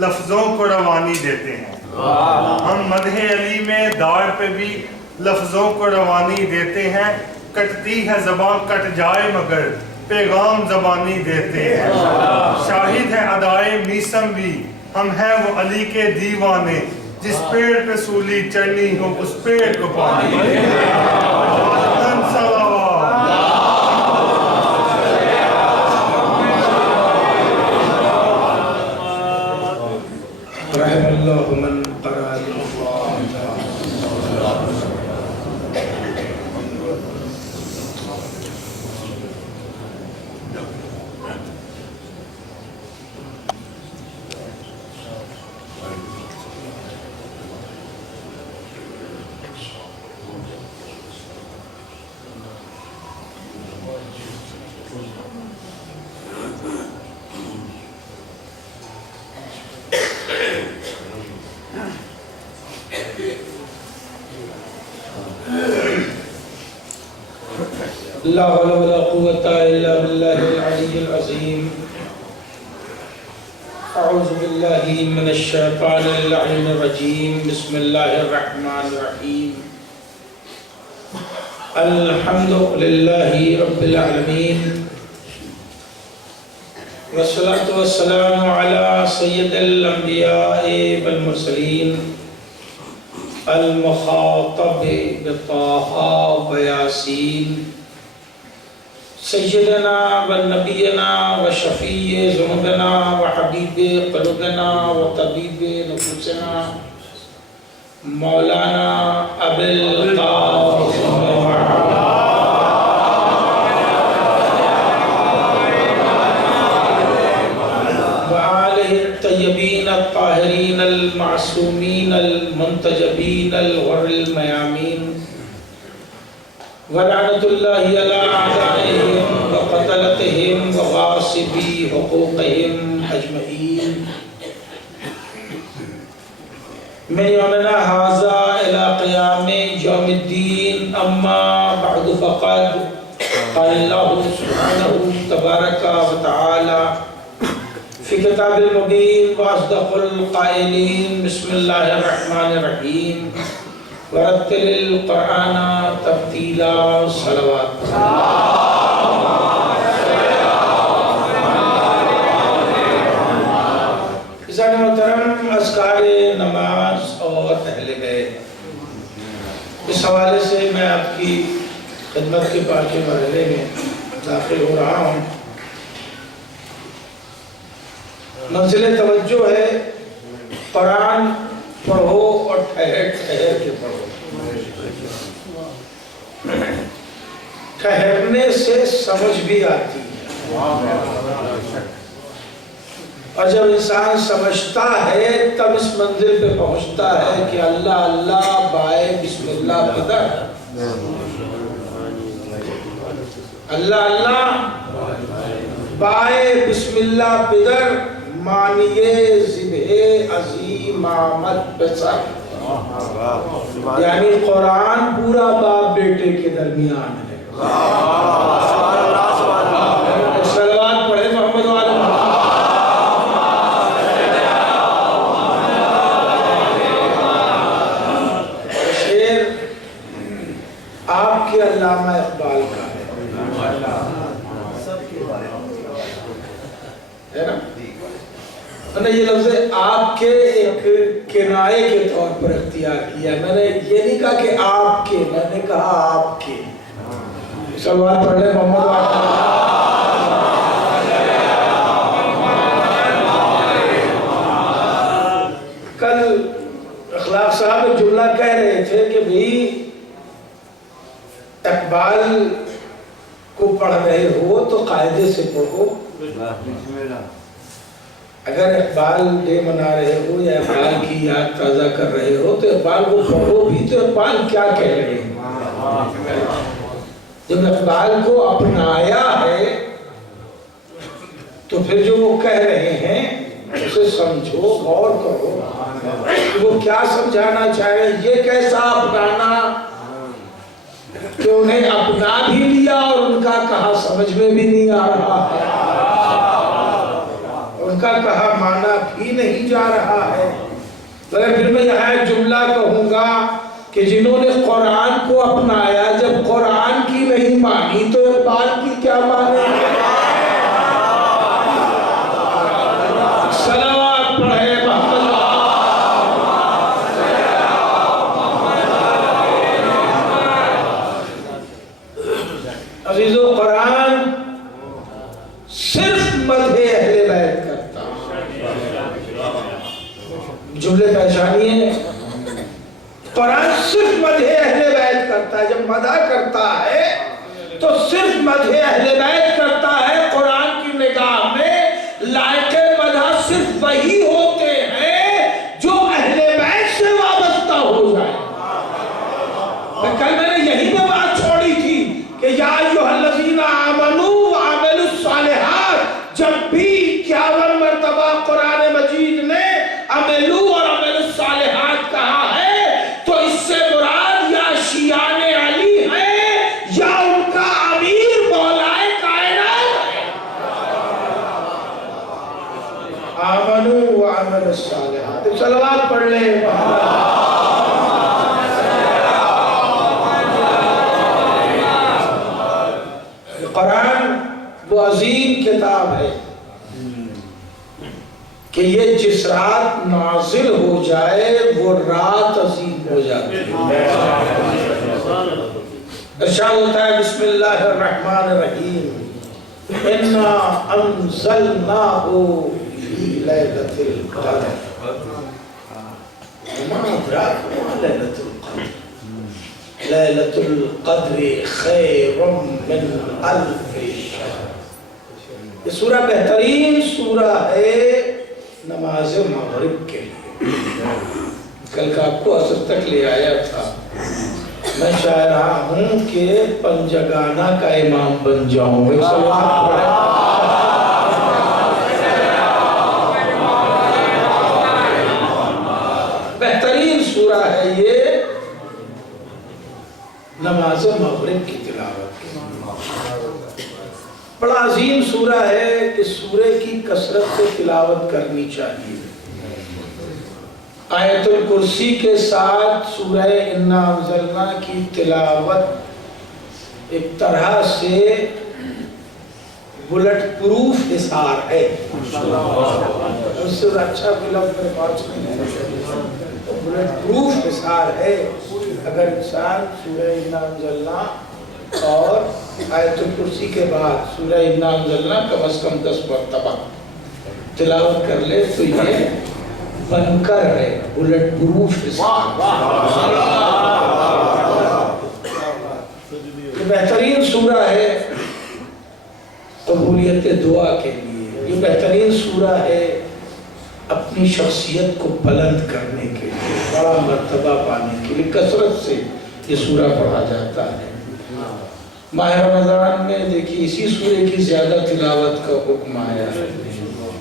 لفظوں کو روانی دیتے ہیں۔ ہم مدح علی میں داڑ پہ بھی لفظوں کو روانی دیتے ہیں، کٹتی ہے زبان کٹ جائے مگر پیغام زبانی دیتے ہیں۔ شاہد ہے ادائے میسم بھی ہم ہیں وہ علی کے دیوانے، جس پیڑ پہ سولی چڑھنی ہو اس پیڑ کو پانی دیتے ہیں۔ رحم اللہ من قرأ لا حول ولا قوة إلا بالله العلي العظيم. أعوذ بالله من الشيطان اللعين الرجيم. بسم الله الرحمن الرحيم. الحمد لله رب العالمين، والصلاة والسلام على سيد الأنبياء والمرسلين المخاطب بطه وياسين سيدنا ونبينا وشفيع ذنوبنا وحبيب قلوبنا وطبيب نفوسنا مولانا أبي القاسم وآله الطيبين الطاهرين المعصومين المنتجبين الغر الميامين، ولعنة الله على أعدائهم وقتلتهم وغاصبي حقوقهم أجمعين من يومنا هذا إلى قيام يوم الدين. أما بعد فقد قال الله سبحانه تبارك وتعالى في كتاب المبين وأصدق القائلين بسم الله الرحمن الرحيم ورتل القرآن ترتیلا. صلوات عزیزان محترم، اذکار نماز اور اہل بیت، اس حوالے سے میں آپ کی خدمت کے پاک مرحلے میں داخل ہو رہا ہوں. منزل توجہ ہے قرآن پڑھو اور ٹھہر ٹھہر کے پڑھو. ٹھہرنے سے سمجھ بھی آتی ہے، اور جب انسان سمجھتا ہے تب اس منزل پہ پہنچتا ہے کہ اللہ اللہ بائے بسم اللہ بدر، اللہ اللہ بائے بسم اللہ بدر مانیے ذبح عظیم آمد بسر. یعنی قرآن پورا باپ بیٹے کے درمیان ہے. صلوات پڑھے محمد وعلی محمد. شعر آپ کے علامہ اقبال کا ہے نا؟ میں نے یہ لفظ آپ کے ایک کنائے کے طور پر اختیار کیا. میں نے یہ نہیں کہا کہ آپ کے، میں نے کہا آپ کے. صلوات پڑھ لیں محمد وعلی. کل اخلاق صاحب ایک جملہ کہہ رہے تھے کہ بھئی اقبال کو پڑھ رہے ہو تو قاعدے سے پڑھو. اگر اقبال ڈے منا رہے ہو یا اقبال کی یاد تازہ کر رہے ہو تو اقبال کو پڑھو بھی. تو اقبال کیا کہہ رہے ہیں؟ جب اقبال کو اپنایا ہے تو پھر جو وہ کہہ رہے ہیں اسے سمجھو، غور کرو کہ وہ کیا سمجھانا چاہ رہے ہیں. یہ کیسا اپنانا کہ انہیں اپنا بھی لیا اور ان کا کہا سمجھ میں بھی نہیں آ رہا ہے، کا کہا مانا بھی نہیں جا رہا ہے۔ مگر پھر میں یہاں ایک جملہ کہوں گا کہ جنہوں نے قرآن کو اپنایا جب قرآن کی نہیں مانی تو اقبال کی کیا مانے؟ صلوات پڑھے محمد عزیزو، قرآن صرف مدح اہل بیت کرتا جملے پہچانیے، قرآن صرف مدح اہل بیت کرتا ہے۔ جب مدح کرتا ہے تو صرف مدح اہل بیت کرتا ہے۔ قرآن کی نگاہ میں لائق مدح صرف وہی ہوتے ہیں جو اہل بیت سے وابستہ ہو جائے۔ کل میں نے یہی میں بات چھوڑی تھی کہ یا ایھا الذین آمنوا وعملوا الصالحات، جب بھی 51 مرتبہ قرآن مجید نے عملو اور عمل الصالحات کہا ہے تو اس سے مراد یا شیعان علی ہے یا ان کا امیر مولائے کائنات ہے۔ آمنو وعمل الصالحات، صلوات پڑھ لیں۔ قرآن وہ عظیم کتاب ہے کہ یہ جس رات نازل ہو جائے وہ رات عظیم ہو جاتی ہے۔ ارشاد ہوتا ہے بسم اللہ الرحمن الرحیم انا انزلناہ فی لیلۃ القدر وما ادراک ما لیلۃ القدر لیلۃ القدر خیر من الف شہر۔ یہ سورہ بہترین سورہ ہے نماز مغرب کے لیے۔ کل کا آپ کو عصر تک لے آیا تھا، میں چاہ رہا ہوں کہ پنجگانہ کا امام بن جاؤں۔ بہترین سورہ ہے یہ نماز مغرب کی تلاوت کی۔ بڑا عظیم سورہ ہے کہ سورہ کی کثرت سے تلاوت کرنی چاہیے۔ آیت الکرسی کے ساتھ سورہ انا انزلنا کی تلاوت ایک طرح سے بلٹ پروف حصار ہے۔ اس سے اچھا لفظ میرے پاس نہیں ہے، بلٹ پروف حصار ہے۔ اگر انسان سورہ انا انزلنا اور آیت الکرسی کے بعد سورہ انا انزلنا کم از کم 10 مرتبہ تلاوت کر لے تو یہ بنکر ہے، بلٹ پروف حصار۔ یہ بہترین سورہ ہے قبولیت دعا کے لیے، یہ بہترین سورہ ہے اپنی شخصیت کو بلند کرنے کے لیے، بڑا مرتبہ پانے کے لیے کثرت سے یہ سورہ پڑھا جاتا ہے۔ ماہ رمضان میں دیکھیے اسی سورے کی زیادہ تلاوت کا حکم آیا ہے۔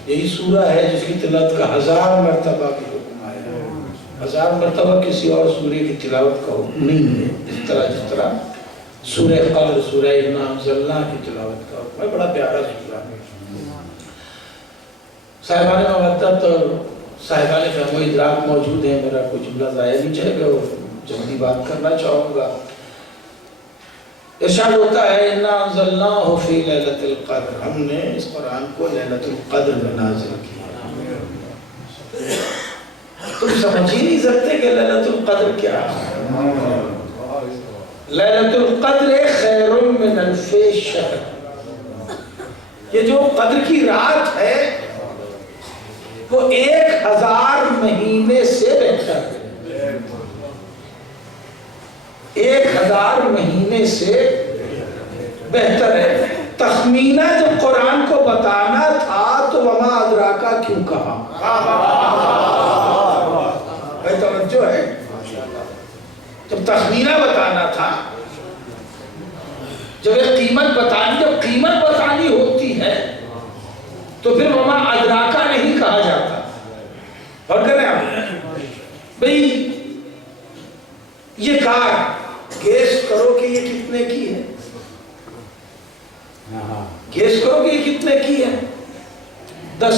یہی سورہ ہے جس کی تلاوت کا 1000 مرتبہ بھی حکم آیا ہے۔ 1000 مرتبہ کسی اور سورے کی تلاوت کا حکم نہیں ہے، جس طرح سورہ قدر، سورہ انا انزلنا کی تلاوت کا حکم ہے۔ بڑا پیارا سورہ ہے۔ صاحبان مودت اور صاحبان فہم و ادراک موجود ہیں، میرا کوئی جملہ ضائع نہیں جائے گا اور جلدی بات کرنا چاہوں گا۔ ارشاد ہوتا ہے انا انزلناہ فی لیلۃ القدر، ہم نے اس قرآن کو لیلۃ القدر میں نازل کیا۔ تم سمجھ ہی نہیں سکتے کہ لیلۃ القدر کیا ہے۔ لیلۃ القدر خیر من الف شہر، یہ جو قدر کی رات ہے وہ 1000 مہینے سے بہتر ہے۔ 1000 مہینے سے بہتر ہے۔ تخمینہ جب قرآن کو بتانا تھا تو وما ادراکا کیوں کہا؟ بھائی توجہ ہے، جب تخمینہ بتانا تھا، جب ایک قیمت بتانی ہوتی ہے تو پھر وما ادراکا نہیں کہا جاتا۔ اور کریں آپ بھئی یہ کار گیس کرو کہ یہ کتنے کی ہے، گیس کرو کہ یہ کتنے کی ہے۔ 10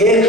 1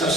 10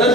10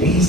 20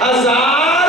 1000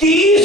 30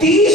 30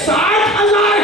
60,000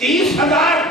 30,000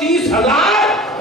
30,000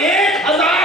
1000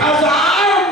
1000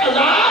1000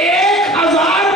1000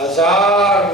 1000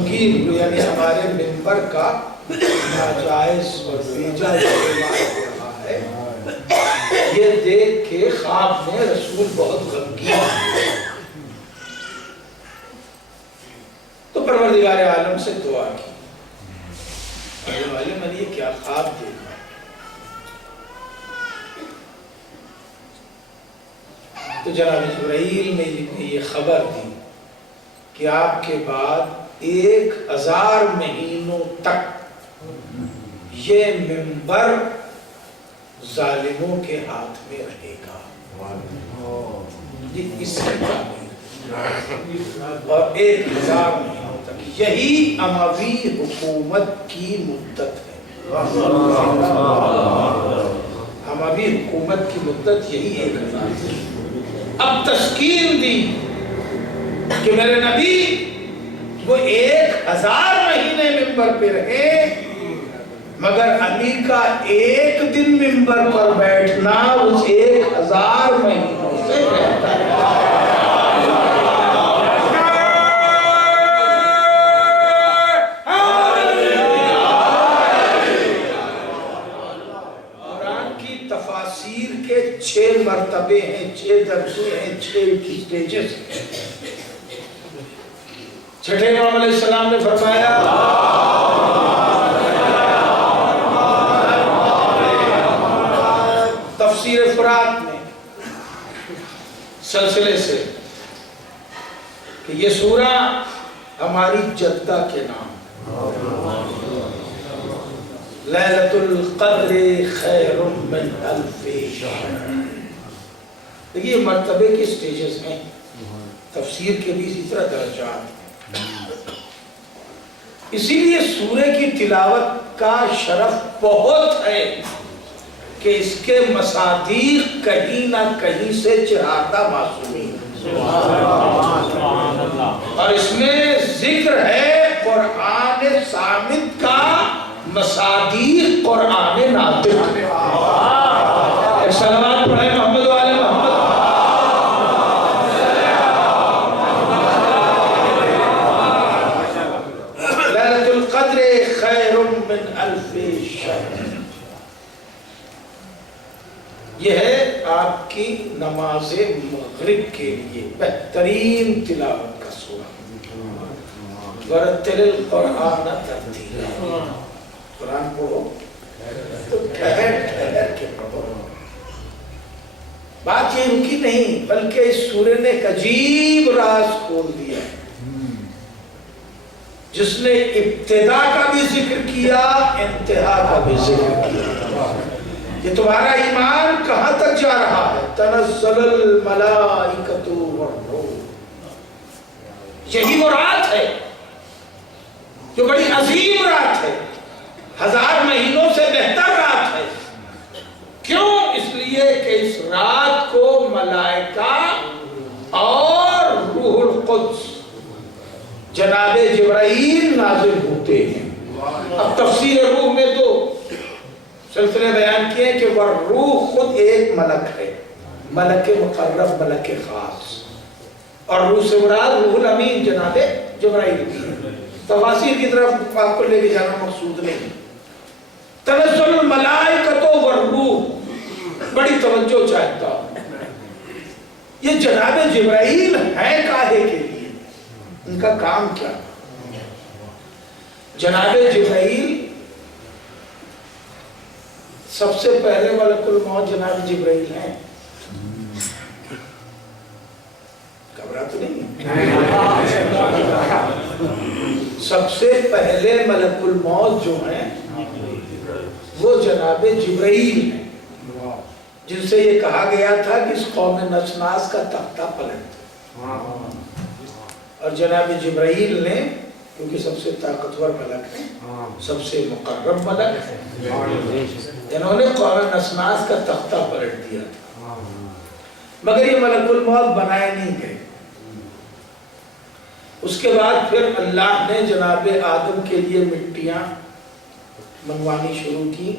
غمگین یعنی ہمارے منبر کا ناجائز اور بیجا استعمال ہو رہا ہے، یہ دیکھ کے خواب میں رسول بہت غمگین ہوئے۔ تو پروردگار عالم سے دعا کی، میں نے یہ کیا خواب دیکھا؟ تو جناب جبرائیل نے یہ خبر دی کہ آپ کے بعد 1000 مہینوں تک یہ منبر ظالموں کے ہاتھ میں رہے گا، یہ اس کی تعبیر، اور 1000 مہینوں تک یہی اموی حکومت کی مدت ہے۔ اموی حکومت کی مدت یہی 1000 ہے۔ اب تسکین دی کہ میرے نبی وہ 1000 مہینے منبر پہ رہے، مگر علی کا ایک دن منبر پر بیٹھنا اس 1000 مہینوں سے بہتر ہے۔ قرآن کی تفاسیر کے 6 مرتبے ہیں، 6 درجے ہیں، 6 سٹیجز ہیں۔ چھٹے امام علیہ السلام نے فرمایا تفسیر فرات میں سلسلے سے کہ یہ سورہ ہماری جدہ کے نام، لیلۃ القدر خیر من الف شہر۔ دیکھیے مرتبے کی سٹیجز ہیں، تفسیر کے بھی اسی طرح درجات۔ اسی لیے سورہ کی تلاوت کا شرف بہت ہے کہ اس کے مصادیق کہیں نہ کہیں سے چراغدہ معصومی، اور اس میں ذکر ہے قرآن صامت کا، مصادیق قرآن ناطق۔ ایک صلوات پڑھیں محمد والے محمد۔ یہ ہے آپ کی نماز مغرب کے لیے بہترین تلاوت کا سورہ۔ ورتل القرآن ترتیلا، قرآن پڑھو تو ٹھہر ٹھہر کے پڑھو۔ بات یہ رکی نہیں، بلکہ اس سورے نے ایک عجیب راز کھول دیا ہے، جس نے ابتدا کا بھی ذکر کیا، انتہا کا بھی ذکر کیا۔ یہ تمہارا ایمان کہاں تک جا رہا ہے؟ تنزل الملائکۃ والروح، یہی وہ رات ہے جو بڑی عظیم رات ہے، 1000 مہینوں سے بہتر رات ہے۔ کیوں؟ اس لیے کہ اس رات کو ملائکہ اور روح القدس جناب جبرائیل نازل ہوتے ہیں۔ اب تفسیر روح میں تو سلسلے بیان کیے کہ وہ روح خود ایک ملک ہے، ملک مقرب، ملک خاص، اور روح سے مراد روح الامین جناب جبرائیل کی۔ تفاسیر کی طرف آپ کو لے کے جانا مقصود نہیں۔ تنزل الملائکۃ والروح بڑی توجہ چاہتا ہوں۔ یہ جناب جبرائیل ہے کاہے کے لیے؟ ان کا کام کیا؟ جناب جبرائیل سب سے پہلے ملک الموت جناب جبرائیل ہیں، گھبرا تو نہیں؟ سب سے پہلے ملک الموت جو ہیں وہ جناب جبرائیل ہیں، جن سے یہ کہا گیا تھا کہ اس قوم نچناس کا تختہ پلٹ۔ اور جناب جبرائیل نے، کیونکہ سب سے طاقتور ملک ہیں، سب سے مقرب ملک ہیں، انہوں نے قوم نچناس کا تختہ پلٹ دیا تھا۔ مگر یہ ملک الموت بنائے نہیں گئے۔ اس کے بعد پھر اللہ نے جناب آدم کے لیے مٹیاں منوانی شروع کی،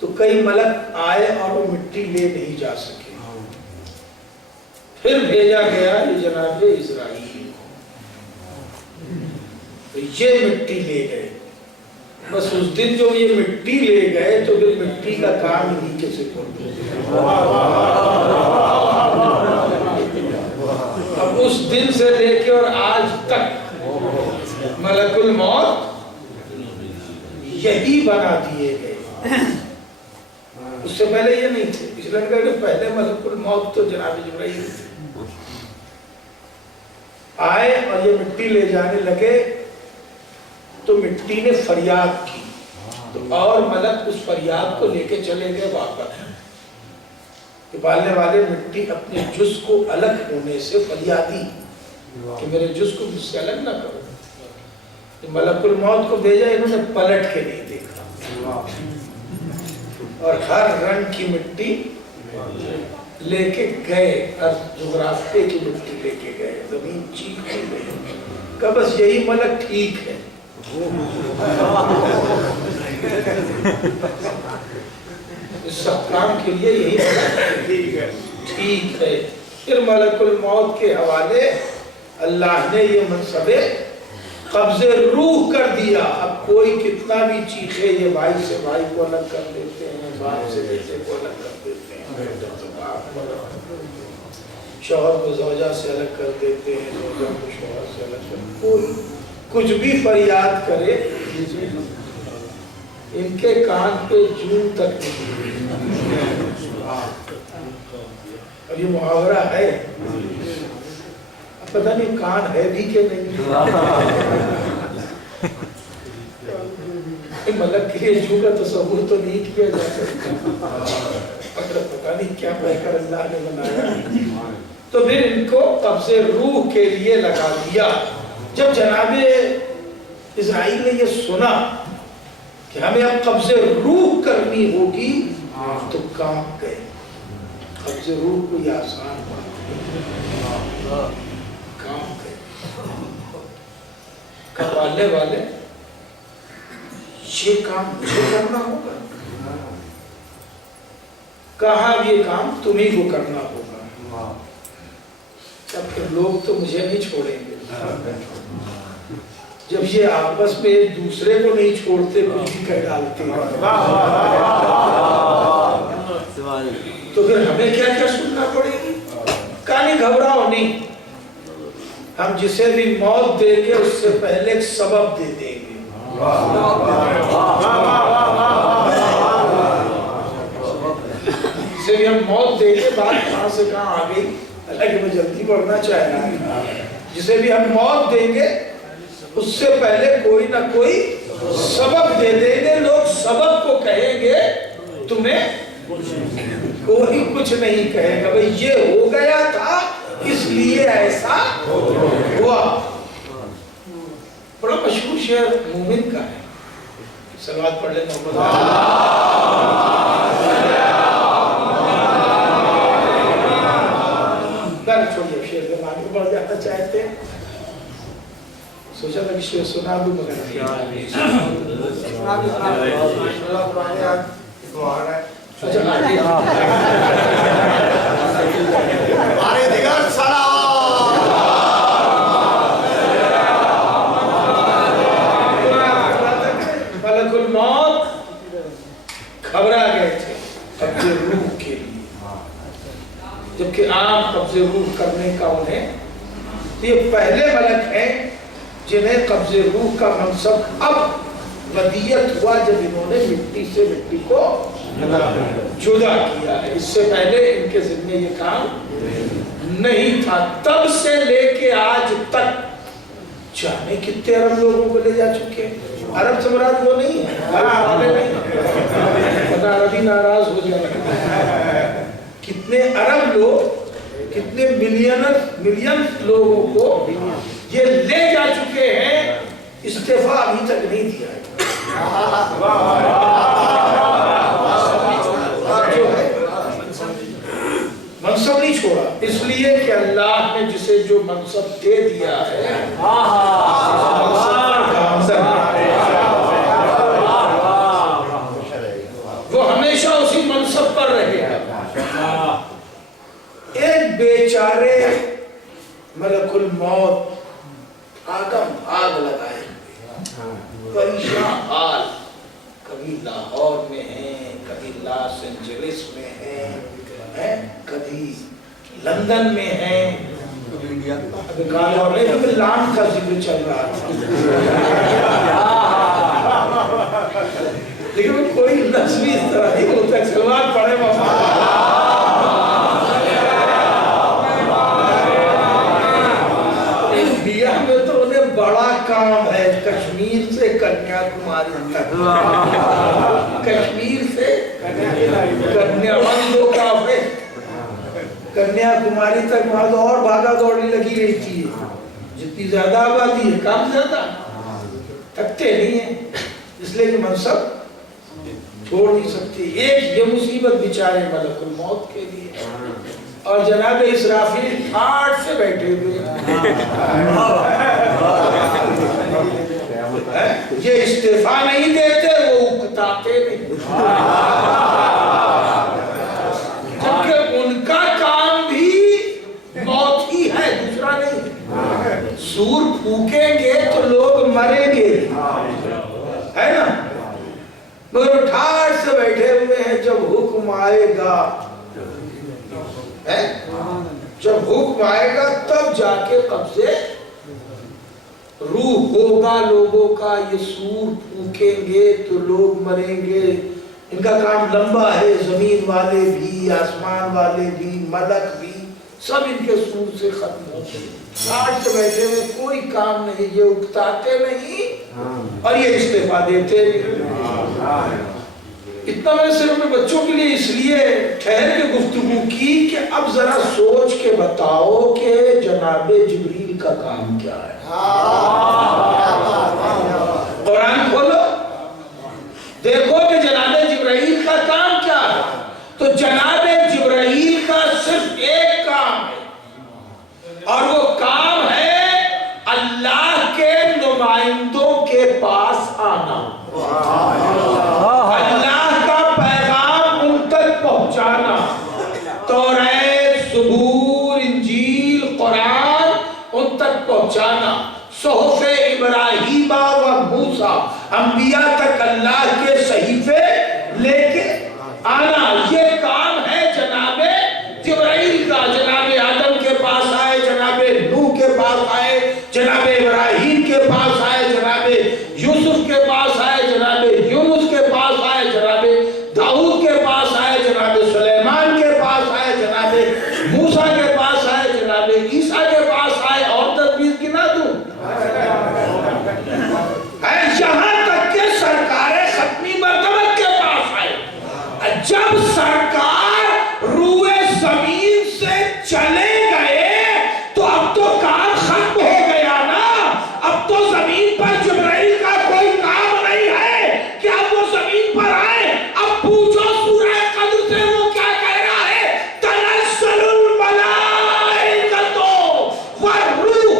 تو کئی ملک آئے اور وہ مٹی لے نہیں جا سکے۔ پھر بھیجا گیا یہ جناب اسرائیل کو۔ تو یہ مٹی لے گئے. بس اس دن جو یہ مٹی لے گئے تو پھر مٹی کا کام انہیں کے سپرد ہو گیا. اب اس دن سے لے کے اور آج تک ملک الموت یہی بنا دیے گئے. اس سے پہلے یہ نہیں تھے. اس لیے کہ پہلے ملک الموت تو جناب جبرائیل تھے. آئے اور یہ مٹی لے جانے لگے تو مٹی نے فریاد کی تو اور ملک اس فریاد کو لے کے چلے گئے واپس. کہ پالنے والے مٹی اپنے جز کو الگ ہونے سے فریادی کہ میرے جز کو مجھ سے الگ نہ کرو. ملک الموت کو بھیجا, انہوں نے پلٹ کے نہیں دیکھا اور ہر رنگ کی مٹی لے کے گئے, ہر جغرافیے کی مٹی لے کے گئے. زمین چیخ گئی کہ بس یہی ملک ٹھیک ہے. اس سب کام کے لیے یہی ٹھیک ہے. پھر ملک الموت کے حوالے اللہ نے یہ منصب قبض روح کر دیا. اب کوئی کتنا بھی چیخے, یہ بھائی سے بھائی کو الگ کر دیتے ہیں, باپ سے بیٹے کو الگ کر دیتے ہیں, شوہر کو زوجہ سے الگ کر دیتے ہیں, زوجہ کو شوہر سے الگ کر دیتے ہیں. کوئی کچھ بھی فریاد کرے ان کے کان پہ جون تک نہیں. اب یہ محاورہ ہے, اب پتہ نہیں کان ہے بھی کہ نہیں. ملک کے لیے جوں کا تصور تو نہیں کیا جا سکتا, پتہ نہیں کیا پہ کر اللہ نے بنایا. تو پھر ان کو قبض روح کے لیے لگا دیا. جب جناب اسرائیل نے یہ سنا کہ ہمیں اب قبض روح کرنی ہوگی تو کام گئے. قبض روح کوئی آسان بات کام گئے. کروانے والے یہ کام مجھے کرنا ہوگا, کہا یہ کام تمہیں کو کرنا ہوگا. تب پھر لوگ تو مجھے نہیں چھوڑیں گے. جب یہ آپس میں ایک دوسرے کو نہیں چھوڑتے کچھ بھی کر ڈالتے ہیں تو پھر ہمیں کیا کیا سننا پڑے گی. کہانی گھبراؤ نہیں, ہم جسے بھی موت دیں گے اس سے پہلے ایک سبب دے دیں گے. جسے بھی ہم موت دیں گے, بات کہاں سے کہاں آ گئی, اللہ میں جلدی پڑھنا چاہ رہا ہے. جسے بھی ہم موت دیں گے اس سے پہلے کوئی نہ کوئی سبب دے دیں گے. لوگ سبب کو کہیں گے, تمہیں کوئی کچھ نہیں کہے گا. بھئی یہ ہو گیا تھا اس لیے ایسا ہوا. بڑا مشہور شعر مومن کا ہے, صلوات پڑھ لینا چھوڑیے. شعر کے معنی کو بڑھ جانا چاہتے ہیں, سوچا تھا کہ شعر سنا دوں مگر ملک الموت گھبرا گئے تھے قبض روح کے لیے, جبکہ عام قبض روح کرنے کا انہیں, یہ پہلے ملک ہیں جنہیں قبض روح کا منصب اب ودیت ہوا جب انہوں نے مٹی سے مٹی کو جدا کیا ہے. اس سے پہلے ان کے ذمہ یہ کام نہیں تھا. تب سے لے کے آج تک جانے کتنے عرب لوگوں کو لے جا چکے ہیں. عرب سے مراد وہ نہیں ہے, پتہ عربی ناراض ہو جائے. کتنے عرب لوگ, کتنے ملین لوگوں کو یہ لے جا چکے ہیں, استعفیٰ ابھی تک نہیں دیا ہے. منصب نہیں چھوڑا, اس لیے کہ اللہ نے جسے جو منصب دے دیا ہے وہ ہمیشہ اسی منصب پر رہے گا. ایک بیچارے ملک الموت آگ لگائے حال، کبھی لاہور میں ہیں، کبھی لاس اینجلس میں ہیں، کبھی لندن میں ہیں، لان کا ذکر چل رہا تھا لیکن کوئی لفظ بھی اس طرح نہیں ہوتا. سلوات پڑھے انڈیا میں تو انہیں بڑا کام ہے، کشمیر سے کنیا کماری تک، کشمیر سے کنیا کماری تک وہاں تو اور بھاگا دوڑی لگی رہتی ہے. جتنی زیادہ آبادی ہے کام زیادہ، تھکتے نہیں ہیں، اس لیے کہ منصب چھوڑ نہیں سکتی. ایک یہ مصیبت بیچارے ملک الموت کے لیے، اور جناب اسرافیل ٹھاٹ سے بیٹھے ہوئے یہ استعفیٰ نہیں دیتے، وہ اکتاتے نہیں، جبکہ ان کا کام بھی موت ہی ہے، دوسرا نہیں. سور پھونکیں گے تو لوگ مریں گے، ہے نا، مگر ٹھاٹ سے بیٹھے ہوئے ہیں. جب حکم آئے گا، جب حکم آئے گا تب جا کے قبضے روح ہوگا لوگوں کا. یہ سور پھونکیں گے تو لوگ مریں گے. ان کا کام لمبا ہے، زمین والے بھی، آسمان والے بھی، ملک بھی، سب ان کے سور سے ختم ہو گئے. آج سے بیٹھے ہوئے کوئی کام نہیں، یہ اکتاتے نہیں اور یہ استعفیٰ دیتے نہیں. اتنا میں صرف اپنے بچوں کے لیے اس لیے ٹھہر کے گفتگو کی کہ اب ذرا سوچ کے بتاؤ کہ جناب جبریل کا کام کیا ہے. قرآن کھولو دیکھو کہ جناب جبرائیل کا کام کیا ہے. تو جناب جبرائیل کا صرف ایک کام ہے، اور وہ کام ہے اللہ کے نمائندوں کے پاس آنا، اللہ کا پیغام ان تک پہنچانا. توریت، زبور، انجیل، قرآن ان تک پہنچانا. صحف ابراہیم و موسیٰ، انبیاء تک اللہ کے صحیفے لے کے آنا. یہ کام ہے جناب جبرائیل کا. جناب آدم کے پاس آئے، جناب نوح کے پاس آئے، جناب ابراہیم کے پاس آئے، جناب یوسف کے پاس آئے، جناب یونس کے پاس آئے، جناب داؤد کے پاس آئے، جناب سلیمان کے پاس آئے، جناب موسیٰ کے پاس آئے، جناب عیسیٰ کے پاس آئے، اور تدبیر گنا دوں. یہاں تک کہ سرکار ختمی مرتبت کے پاس آئے. جب سرکار روئے زمین سے چلے گئے تو اب تو کام ختم ہو گیا نا. اب تو زمین پر جبرائیل کا کوئی کام نہیں ہے کہ اب وہ زمین پر آئے. اب پوچھو سورہ قدر سے وہ کیا کہہ رہا ہے؟ تنزل الملائکۃ والروح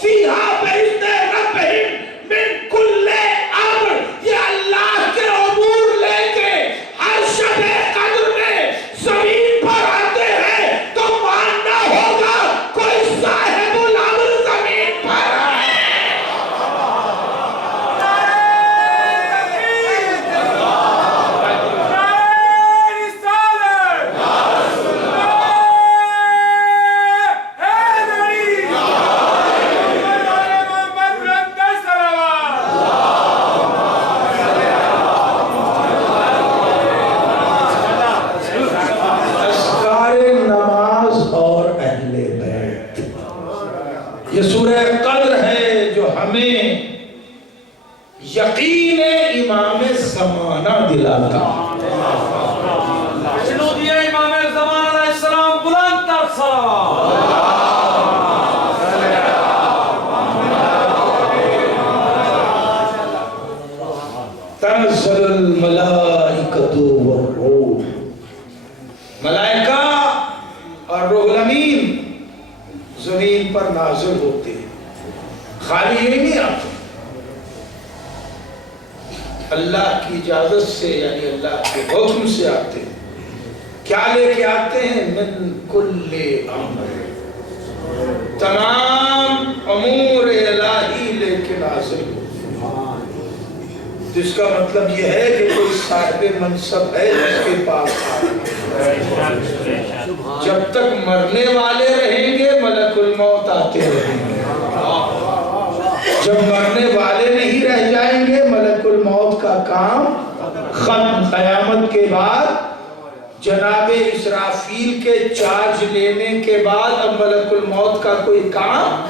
فیہا بإذن ربہم من کل امر. یہ اللہ کے امور لے کے ہر شب قدر میں زمین پر آتے ہیں تو ماننا ہوگا کوئی صاحب الامر زمین پر ہے. اذکار نماز اور اہل بیت، یہ سورہ قدر ہے جو ہمیں یقین امام زمانہ دلاتا. شنودیہ امام زمان علیہ السلام بلند تر صلوات. تنزل الملائکۃ والروح، ملائکہ اور روح الامین زمین پر نازل ہوتے ہیں. خالی یہ نہیں آتے، اللہ کی اجازت سے، یعنی اللہ کے حکم سے آتے ہیں. کیا لے کے آتے ہیں؟ من کل امر، تمام امور الہی لے کے نازل ہوتے ہیں. جس کا مطلب یہ ہے کہ کوئی صاحب منصب ہے جس کے پاس جب تک مرنے والے رہیں گے ملک الموت آتے رہیں گے، جب مرنے والے نہیں رہ جائیں گے ملک الموت کا کام ختم۔ قیامت کے بعد جناب اسرافیل کے چارج لینے کے بعد اب ملک الموت کا کوئی کام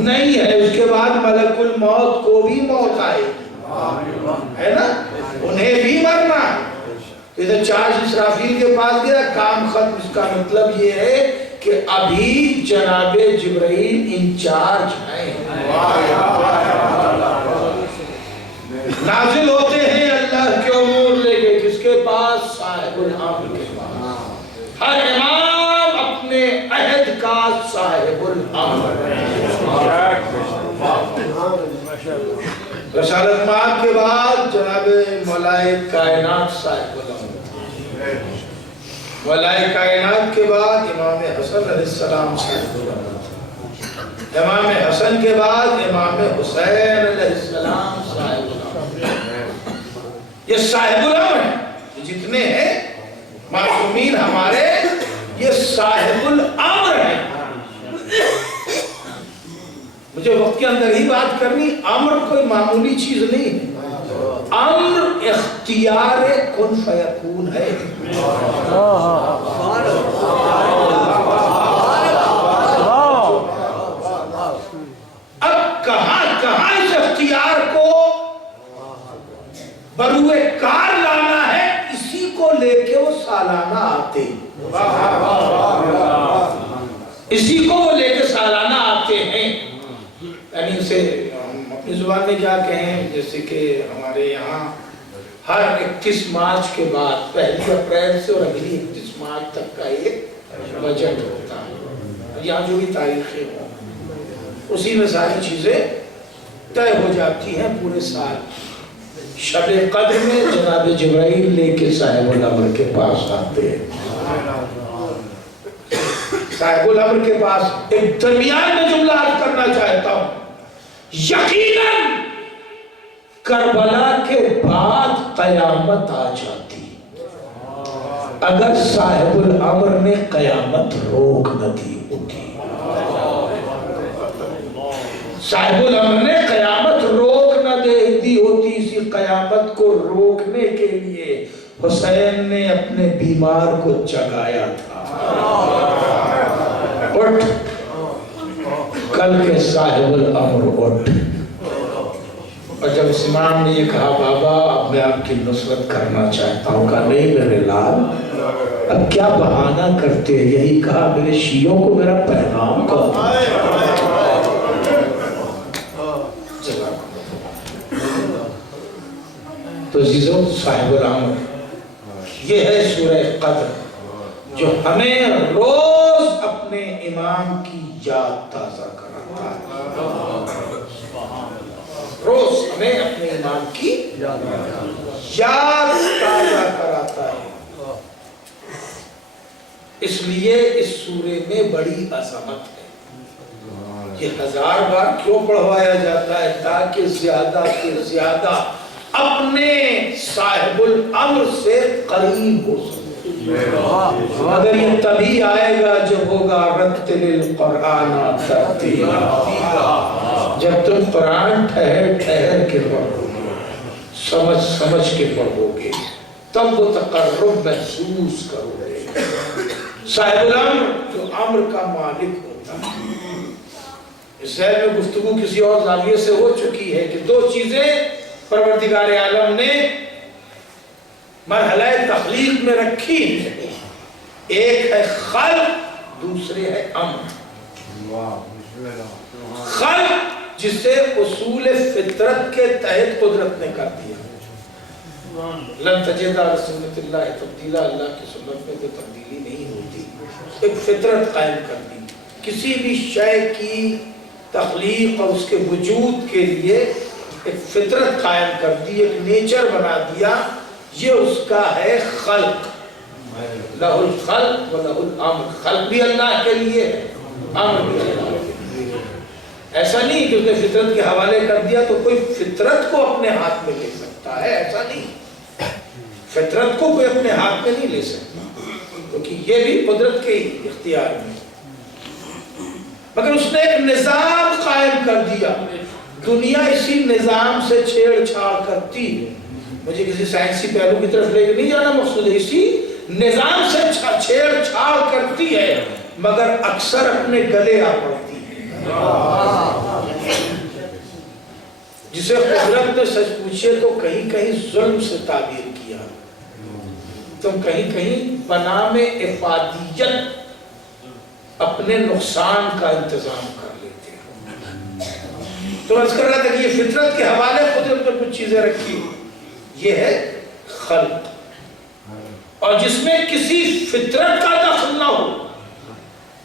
نہیں ہے، اس کے بعد ملک الموت کو بھی موت آئے ہے نا، انہیں بھی مرنا ہے۔ ادھر چارج اسرافیل کے پاس گیا، کام ختم۔ اس کا مطلب یہ ہے کہ ابھی جناب جبرائیل انچارج ہیں، نازل ہوتے ہیں اللہ کے امور لے کے، کس کے پاس؟ صاحب الامر کے پاس۔ ہر امام اپنے عہد کا صاحب الامر ہے۔ رسالت مآب کے بعد جناب مولائے کائنات صاحب الامر، مولائے کائنات کے بعد امام حسن علیہ السلام صاحب الامر، امام حسن کے بعد امام حسین علیہ السلام صاحب الامر۔ یہ صاحب الامر ہیں، جتنے ہیں معصومین ہمارے یہ صاحب الامر ہیں۔ مجھے وقت کے اندر ہی بات کرنی، امر کوئی معمولی چیز نہیں ہے، امر اختیار کن فیکون ہے۔ اب کہاں اس اختیار کو بروئے کار لانا ہے، اسی کو لے کے وہ سالانہ آتے، اسی کو وہ لے کے سالانہ آتے ہیں۔ یعنی اسے اپنی زبان میں کیا کہیں، جیسے کہ ہمارے یہاں ہر 31 مارچ کے بعد 1 اپریل سے اور اگلی 31 مارچ تک کا ایک بجٹ ہوتا ہے، یہاں جو بھی تاریخیں ہوں اسی میں ساری چیزیں طے ہو جاتی ہیں پورے سال۔ شب قدر میں جناب جبرائیل لے کے صاحب الامر کے پاس آتے ہیں۔ صاحب الامر کے پاس ایک درمیان میں جملہ عرض کرنا چاہتا ہوں، یقیناً کربلا کے بعد قیامت آ جاتی اگر صاحب الامر نے قیامت روک نہ دی ہوتی۔ صاحب الامر نے قیامت روک نہ دی ہوتی، اسی قیامت کو روکنے کے لیے حسین نے اپنے بیمار کو جگایا تھا، اٹھ کل کے صاحب الامر اٹھ۔ اور جب اس امام نے یہ کہا بابا اب میں آپ کی نصرت کرنا چاہتا ہوں، کہا نہیں میرے لال اب کیا بہانہ کرتے، یہی کہا میرے شیعوں کو میرا پیغام کہو۔ تو عزیزوں صاحب الامر یہ ہے سورہ قدر جو ہمیں روز اپنے امام کی یاد تازہ کراتا ہے، روز ہمیں اپنے امام کی یاد تازہ کراتا ہے۔ اس لیے اس سورے میں بڑی عظمت ہے، یہ 1000 بار کیوں پڑھوایا جاتا ہے؟ تاکہ زیادہ سے زیادہ اپنے صاحب الامر سے قریب ہو سکے۔ مگر یہ تبھی آئے گا جب ہوگا رتل القرآن ترتیلا، جب تم قرآن ٹھہر کے پڑھو گے، سمجھ کے پڑھو گے، تب وہ تقرب محسوس کرو گے۔ صاحب الامر جو امر کا مالک ہوتا ہے۔ اس شہر میں گفتگو کسی اور زاویے سے ہو چکی ہے کہ 2 چیزیں پروردگار عالم نے مرحلہ تخلیق میں رکھی ہے، ایک ہے خلق، دوسرے ہے امر۔ خلق جسے اصول فطرت کے تحت قدرت نے کر دیا، لن تجد علی سنت اللہ تبدیلا، اللہ کی سنت میں کوئی تبدیلی نہیں ہوتی، ایک فطرت قائم کر دی، کسی بھی شے کی تخلیق اور اس کے وجود کے لیے ایک فطرت قائم کر دی، ایک نیچر بنا دیا، یہ اس کا ہے خلق۔ لہ الخلق و لہ الامر، خلق بھی اللہ کے لیے ہے، امر بھی اللہ کے لیے۔ ایسا نہیں کہ اس نے فطرت کے حوالے کر دیا تو کوئی فطرت کو اپنے ہاتھ میں لے سکتا ہے، ایسا نہیں، فطرت کو کوئی اپنے ہاتھ میں نہیں لے سکتا، کیونکہ یہ بھی قدرت کے ہی اختیار میں، مگر اس نے ایک نظام قائم کر دیا، دنیا اسی نظام سے چھیڑ چھاڑ کرتی ہے، مجھے کسی سائنسی پہلو کی طرف لے کے نہیں جانا مقصود ہے، اسی نظام سے چھیڑ چھاڑ کرتی ہے مگر اکثر اپنے گلے آ پڑتی ہے، جسے قدرت نے سچ پوچھے تو کہیں کہیں ظلم سے تعبیر کیا، تم کہیں کہیں بنام افادیت اپنے نقصان کا انتظام کر لیتے ہو۔ تو عرض کر رہا تھا کہ یہ فطرت کے حوالے قدرت نے کچھ چیزیں رکھی، یہ ہے خلق، اور جس میں کسی فطرت کا دخل نہ ہو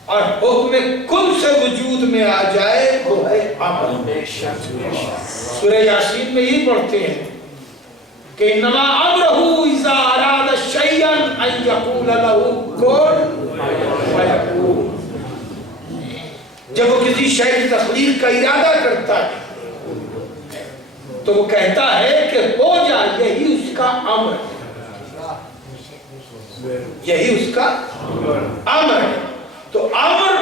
اور حکم کل سے وجود میں آ جائے وہ ہے امر۔ سورہ یاسین میں یہ پڑھتے ہیں کہ انما امرہ اذا اراد شیئا ان یقول لہ کن فیکون، جب وہ کسی شے کی تخلیق کا ارادہ کرتا ہے تو وہ کہتا ہے کہ ہو جائے، یہی اس کا امر ہے، یہی اس کا امر ہے۔ تو امر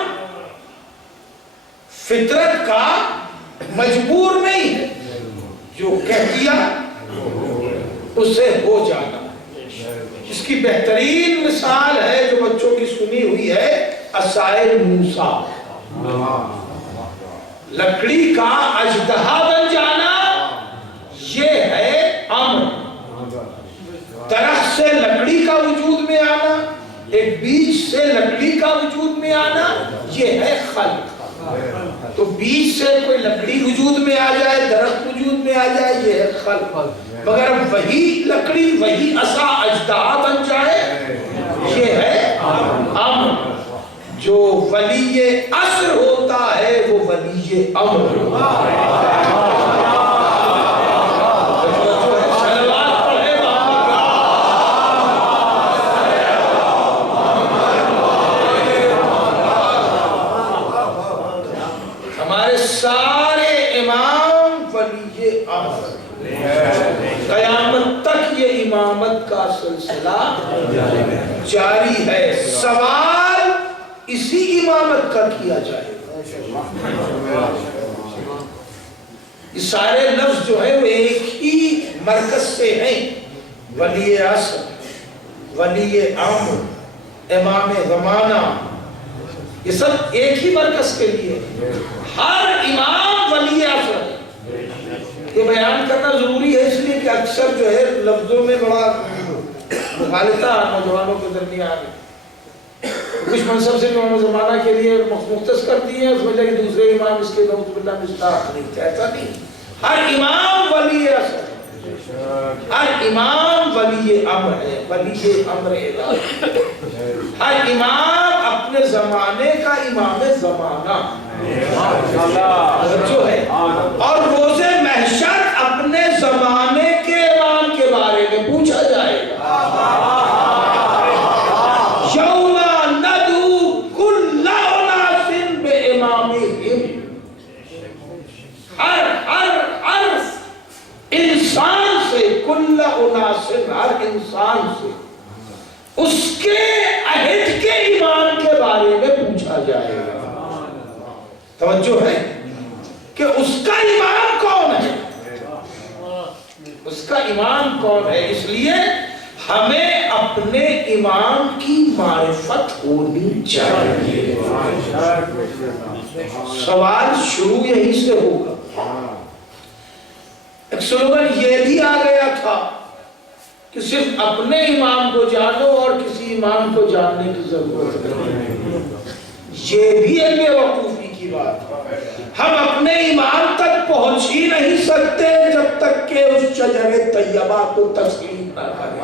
فطرت کا مجبور نہیں ہے، جو کہہ دیا اسے ہو جانا۔ اس کی بہترین مثال ہے جو بچوں کی سنی ہوئی ہے، عصائے موسیٰ، لکڑی کا اژدہا بن جانا، یہ ہے امر۔ درخت سے لکڑی کا وجود میں آنا، ایک بیج سے لکڑی کا وجود میں آنا، یہ ہے خلق۔ تو بیج سے کوئی لکڑی وجود میں آ جائے، درخت وجود میں آ جائے، یہ ہے خلق، مگر وہی لکڑی وہی عصا اژدہا بن جائے، یہ ہے امر۔ جو ولی عصر ہوتا ہے وہ ولی امر ہمارے سارے امام ولی امر، قیامت تک یہ امامت کا سلسلہ جاری ہے، سوال اسی امامت کا کیا جائے گا۔ یہ سارے لفظ جو ہے وہ ایک ہی مرکز سے ہیں، ولی عصر، ولی امر، امام زمانہ، یہ سب ایک ہی مرکز کے لیے، ہر امام ولی عصر ہے۔ یہ بیان کرنا ضروری ہے اس لیے کہ اکثر جو ہے لفظوں میں بڑا مغالطہ نوجوانوں کے درمیان ہے، کچھ منصب سے امام زمانہ کے لیے مختص کر دیے ہیں، سمجھا کہ دوسرے امام اس کے نعوذ باللہ مستحق نہیں، ایسا نہیں، ہر امام ولی عصر ہے، ہر امام ولی امر ہے، ولی امر الہی، ہر امام اپنے زمانے کا امام زمانہ جو ہے، اور روز محشر اپنے زمانے کے امام کے بارے میں پوچھا جائے گا۔ یوم ندعو کل اناس بامامہم، ہر انسان سے، کل اناس، ہر انسان سے اس کے عہد کے امام کے بارے میں پوچھا جائے گا۔ توجہ ہے کہ اس کا امام کون ہے، اس کا امام کون ہے، اس لیے ہمیں اپنے امام کی معرفت ہونی چاہیے۔ سوال شروع یہی سے ہوگا۔ ایک سلوگن یہ بھی آ گیا تھا کہ صرف اپنے امام کو جانو اور کسی امام کو جاننے کی ضرورت نہیں، یہ بھی ایک بے وقوفی کی بات ہے۔ ہم اپنے امام تک پہنچ ہی نہیں سکتے جب تک کہ اس شجر طیبہ کو تسلیم نہ کریں۔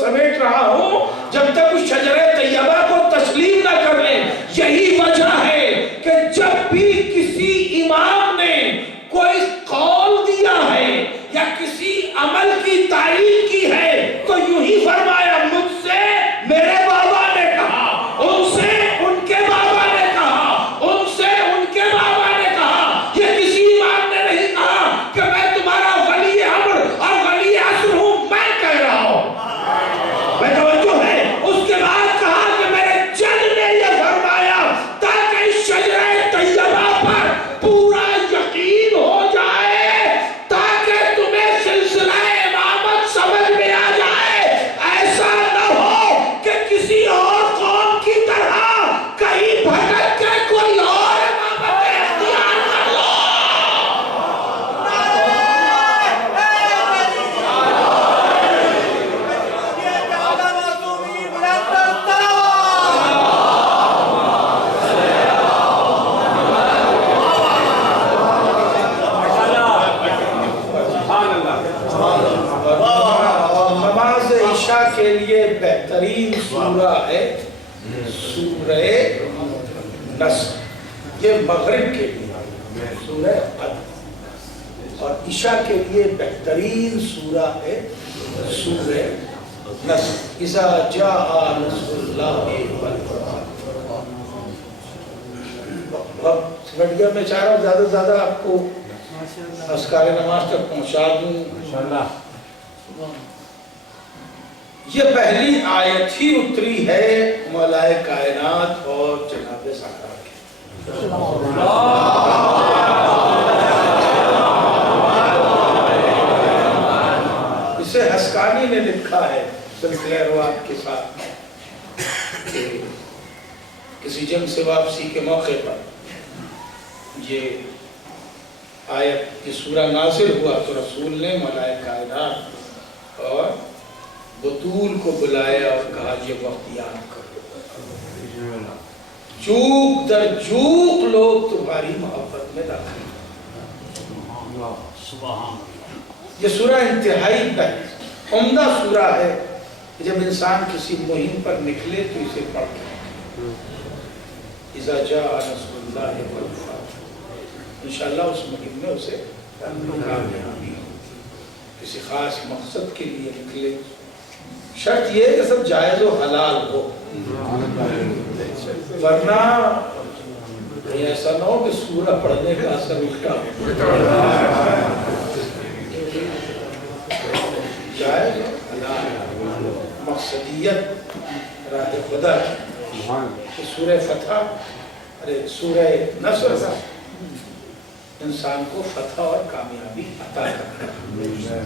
سمیٹ رہا ہوں، جب تک اس شجرہ طیبہ کو تسلیم نہ کر لیں، یہی کے لیے بہترین سورہ ہے سورہ نصر، یہ مغرب کے لیے سورہ قدر، اور عشاء کے لیے بہترین سورہ ہے سورہ نصر، اذا جاء نصر اللہ والفتح۔ سمجھ گیا؟ میں چاہ رہا ہوں زیادہ سے زیادہ آپ کو اذکار نماز تک پہنچا دوں۔ یہ پہلی آیت ہی اتری ہے مولائے کائنات اور جناب زہرا کی۔ اسے حسکانی نے لکھا ہے سلسلہ روات کے ساتھ کہ کسی جنگ سے واپسی کے موقع پر یہ آیت، یہ سورہ نازل ہوا تو رسول نے مولائے کائنات اور بطول کو بلایا اور کہا یہ وقت یاد کرو، چوک در چوک لوگ تمہاری محبت میں داخل۔ یہ سورہ انتہائی عمدہ سورہ ہے، جب انسان کسی مہم پر نکلے تو اسے پڑھ کے اذا جاء نصر اللہ والفتح، انشاءاللہ اس مہم میں اسے کامیابی ہو۔ کسی خاص مقصد کے لیے نکلے، شرط یہ ہے کہ سب جائز و حلال ہو، ورنہ ایسا نہ ہو کہ سورہ پڑھنے کا اثر الٹا ہو۔ جائز و حلال مقصدیت راہ خدا کی۔ سورہ فتح، سورہ نصر انسان کو فتح اور کامیابی عطا کرتا ہے۔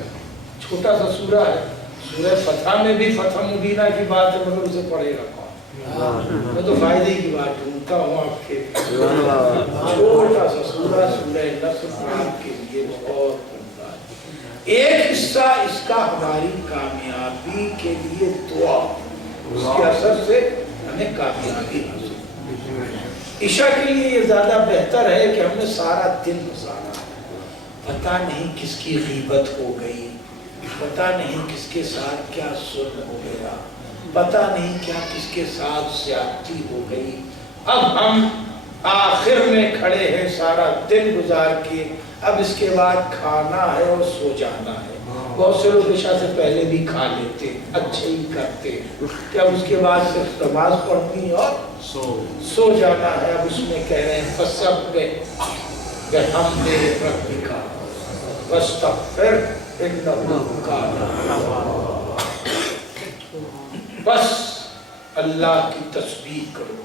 چھوٹا سا سورہ ہے، سورہ فتح میں بھی فتح مبینہ کی بات ہے، مگر اسے پڑھے گا کون؟ میں تو فائدے کی بات ڈھونڈتا ہوں آپ کے۔ چھوٹا سا سورہ سورہ نصر آپ کے لیے بہت عمدہ ہے۔ ایک حصہ اس کا ہماری کامیابی کے لیے دعا، اس کے اثر سے ہمیں کامیابی حاصل۔ عشاء کے لیے یہ زیادہ بہتر ہے کہ ہم نے سارا دن گزارا، پتہ نہیں کس کی غیبت ہو گئی، پتہ نہیں کس کے ساتھ کیا سلم ہو گیا، پتہ نہیں کیا کس کے ساتھ زیادتی ہو گئی۔ اب ہم آخر میں کھڑے ہیں سارا دن گزار کے، اب اس کے بعد کھانا ہے اور سو جانا ہے۔ بہت سے لوگ عشاء سے پہلے بھی کھا لیتے، اچھے ہی کرتے، کہ اب اس کے بعد صرف نماز پڑھنی اور سو جانا ہے۔ اب اس میں کہہ رہے ہیں فَسَبِّحْ بِحَمْدِ رَبِّكَ وَاسْتَغْفِرْ إِنَّهُ كَانَ۔ بس اللہ کی تسبیح کرو،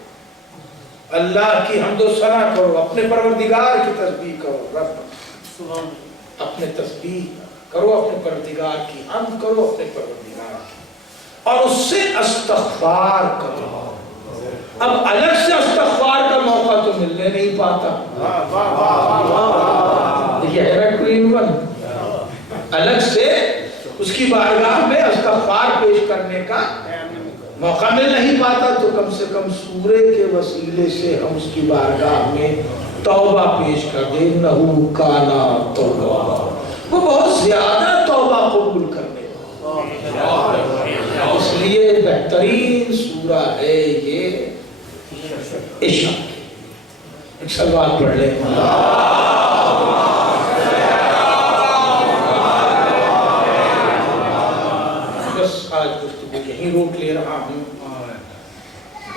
اللہ کی حمد و ثنا کرو، اپنے پروردگار کی تسبیح کرو، رب اپنے تسبیح کرو، اپنے پروردگار کی حمد کرو، اپنے پروردگار کی، اور اس سے استغفار کرو۔ اب الگ سے استغفار کا موقع تو ملنے نہیں پاتا۔ دیکھئے ہے کوئی الگ سے اس کی بارگاہ میں استغفار پیش کرنے کا موقع مل نہیں پاتا، تو کم سے کم سورے کے وسیلے سے ہم اس کی بارگاہ میں توبہ پیش کر دیں۔ انہو کانا توبہ، وہ بہت زیادہ توبہ قبول کرنے والا، اس لیے بہترین سورہ ہے یہ عشاء۔ ایک سلوات پڑھ لیں۔ بس آج گفتگو یہیں روک لے رہا ہوں۔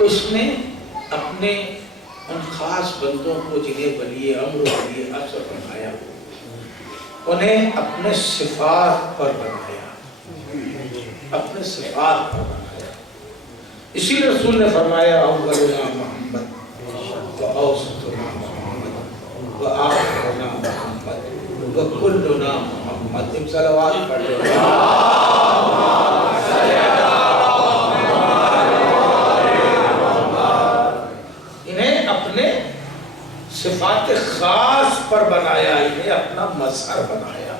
اس نے اپنے ان خاص بندوں کو جنہیں ولی امر و ولی اثر بنایا، انہیں اپنے صفات پر بنایا، اپنے صفات پر بنایا۔ اسی رسول نے فرمایا اولنا محمد وأوسطنا محمد وآخرنا محمد وكلنا محمد۔ تم صلوات پڑھ لیں۔ انہیں اپنے صفات خاص پر بنایا، انہیں اپنا مظہر بنایا۔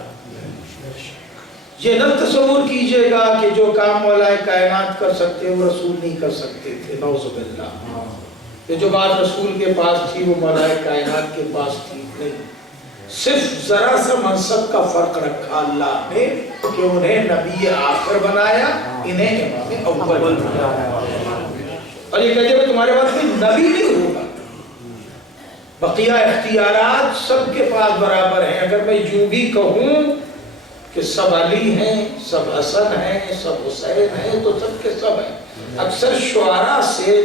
یہ نہ تصور کیجئے گا کہ جو کام مولائے کائنات کر سکتے وہ رسول نہیں کر سکتے تھے، نعوذ باللہ۔ یہ جو بات رسول کے پاس تھی وہ مولائے کائنات کے پاس تھی نہیں۔ صرف ذرا سا منصب کا فرق رکھا اللہ نے کہ انہیں نبی آخر بنایا، انہیں امام اول بنایا، اور یہ کہتے ہیں تمہارے پاس کوئی نبی نہیں ہوگا، بقیہ اختیارات سب کے پاس برابر ہیں۔ اگر میں یوں بھی کہوں کہ سب علی ہیں، سب حسن ہیں، سب حسین ہیں، تو سب کے سب ہیں۔ اکثر شعراء سے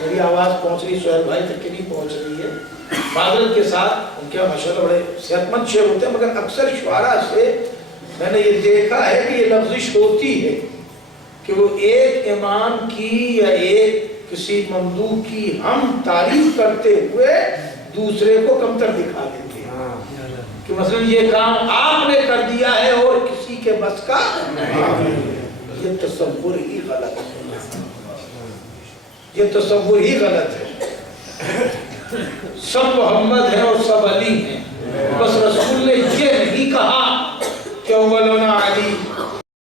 میری آواز پہنچ رہی سہیل بھائی تک کہ نہیں پہنچ رہی ہے، معذرت کے ساتھ، ان کے ماشاءاللہ بڑے صحت مند شعر ہوتے ہیں، مگر اکثر شعراء سے میں نے یہ دیکھا ہے کہ یہ لفظش ہوتی ہے کہ وہ ایک امام کی یا ایک کسی ممدوح کی ہم تعریف کرتے ہوئے دوسرے کو کمتر دکھا دیتے ہیں کہ مثلا یہ کام آپ نے کر دیا ہے اور کسی کے بس کا نہیں۔ یہ تصور ہی غلط ہے، یہ تصور ہی غلط ہے۔ سب محمد ہیں اور سب علی ہیں، بس رسول نے یہ نہیں کہا کہ اولنا علی